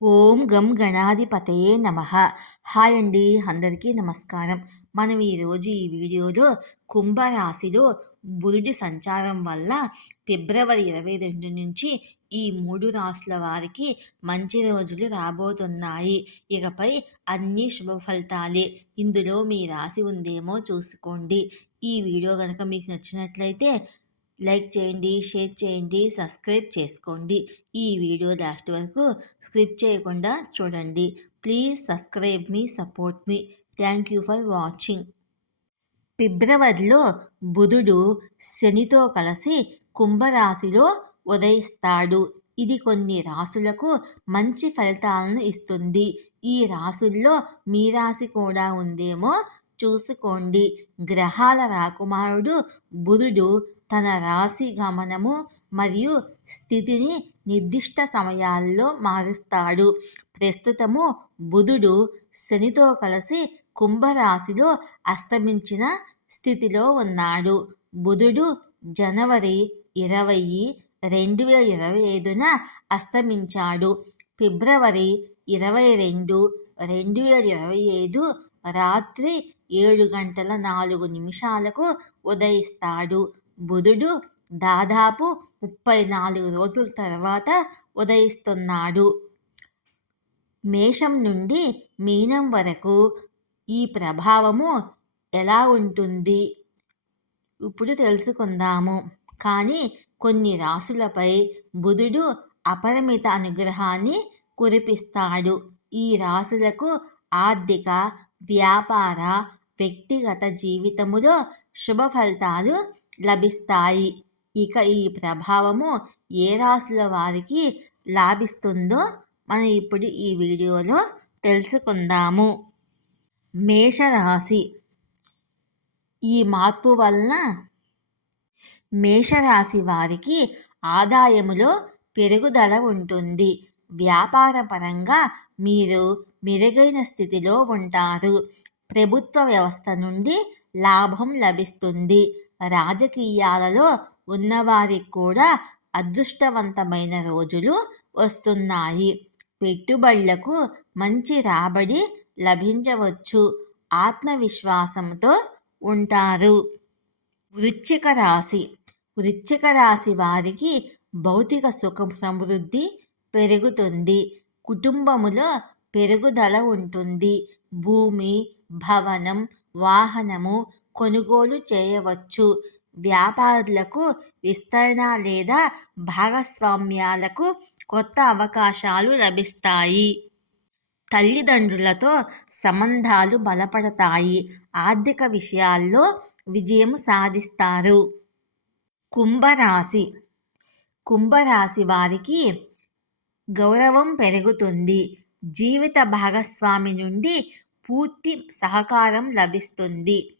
ఓం గం గణాధిపతయే నమ. హాయ్ అండి అందరికీ నమస్కారం. మనం ఈరోజు ఈ వీడియోలో కుంభరాశిలో బురుడి సంచారం వల్ల ఫిబ్రవరి ఇరవై రెండు నుంచి ఈ మూడు రాశుల వారికి మంచి రోజులు రాబోతున్నాయి. ఇకపై అన్ని శుభ ఫలితాలే ఇందులో మీ రాశి ఉందేమో చూసుకోండి. ఈ వీడియో కనుక మీకు నచ్చినట్లయితే లైక్ చేయండి షేర్ చేయండి సబ్స్క్రైబ్ చేసుకోండి. ఈ వీడియో లాస్ట్ వరకు స్క్రిప్ చేయకుండా చూడండి. ప్లీజ్ సబ్స్క్రైబ్ మీ సపోర్ట్ మీ థ్యాంక్ యూ ఫర్ వాచింగ్ ఫిబ్రవరిలో బుధుడు శనితో కలిసి కుంభరాశిలో ఉదయిస్తాడు. ఇది కొన్ని రాసులకు మంచి ఫలితాలను ఇస్తుంది. ఈ రాసుల్లో మీ రాశి కూడా ఉందేమో చూసుకోండి. గ్రహాల రాకుమారుడు బుధుడు తన రాశి గమనము మరియు స్థితిని నిర్దిష్ట సమయాల్లో మారుస్తాడు. ప్రస్తుతము బుధుడు శనితో కలిసి కుంభరాశిలో అస్తమించిన స్థితిలో ఉన్నాడు. బుధుడు జనవరి ఇరవై రెండు వేల ఇరవై ఐదున అస్తమించాడు. ఫిబ్రవరి ఇరవై రెండు రెండు వేల ఇరవై ఐదు రాత్రి ఏడు గంటల నాలుగు నిమిషాలకు ఉదయిస్తాడు. బుధుడు దాదాపు ముప్పై నాలుగు రోజుల తర్వాత ఉదయిస్తున్నాడు. మేషం నుండి మీనం వరకు ఈ ప్రభావము ఎలా ఉంటుంది? ఇప్పుడు తెలుసుకుందాము. కానీ కొన్ని రాసులపై బుధుడు అపరిమిత అనుగ్రహాన్ని కురిపిస్తాడు. ఈ రాసులకు ఆర్థిక వ్యాపార వ్యక్తిగత జీవితములో శుభ ఫలితాలు లభిస్తాయి. ఇక ఈ ప్రభావము ఏ రాశుల వారికి లాభిస్తుందో మనం ఇప్పుడు ఈ వీడియోలో తెలుసుకుందాము. మేషరాశి. ఈ మార్పు వలన మేషరాశి వారికి ఆదాయములో పెరుగుదల ఉంటుంది. వ్యాపారపరంగా మీరు మెరుగైన స్థితిలో ఉంటారు. ప్రభుత్వ వ్యవస్థ నుండి లాభం లభిస్తుంది. రాజకీయాలలో ఉన్నవారికి కూడా అదృష్టవంతమైన రోజులు వస్తున్నాయి. పెట్టుబడులకు మంచి రాబడి లభించవచ్చు. ఆత్మవిశ్వాసంతో ఉంటారు. వృచ్చిక రాశి. వృచ్చిక రాశి వారికి భౌతిక సుఖ సమృద్ధి పెరుగుతుంది. కుటుంబములో పెరుగుదల ఉంటుంది. భూమి భవనం వాహనము కొనుగోలు చేయవచ్చు. వ్యాపారులకు విస్తరణ లేదా భాగస్వామ్యాలకు కొత్త అవకాశాలు లభిస్తాయి. తల్లిదండ్రులతో సంబంధాలు బలపడతాయి. ఆర్థిక విషయాల్లో విజయం సాధిస్తారు. కుంభరాశి. కుంభరాశి వారికి గౌరవం పెరుగుతుంది. జీవిత భాగస్వామి నుండి పూర్తి సహకారం లభిస్తుంది.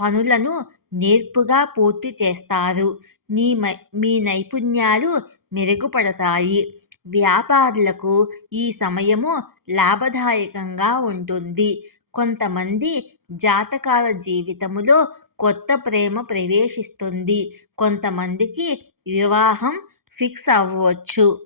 పనులను నేర్పుగా పూర్తి చేస్తారు. నీ మీ నైపుణ్యాలు మెరుగుపడతాయి. వ్యాపారులకు ఈ సమయము లాభదాయకంగా ఉంటుంది. కొంతమంది జాతకాల జీవితములో కొత్త ప్రేమ ప్రవేశిస్తుంది. కొంతమందికి వివాహం ఫిక్స్ అవ్వచ్చు.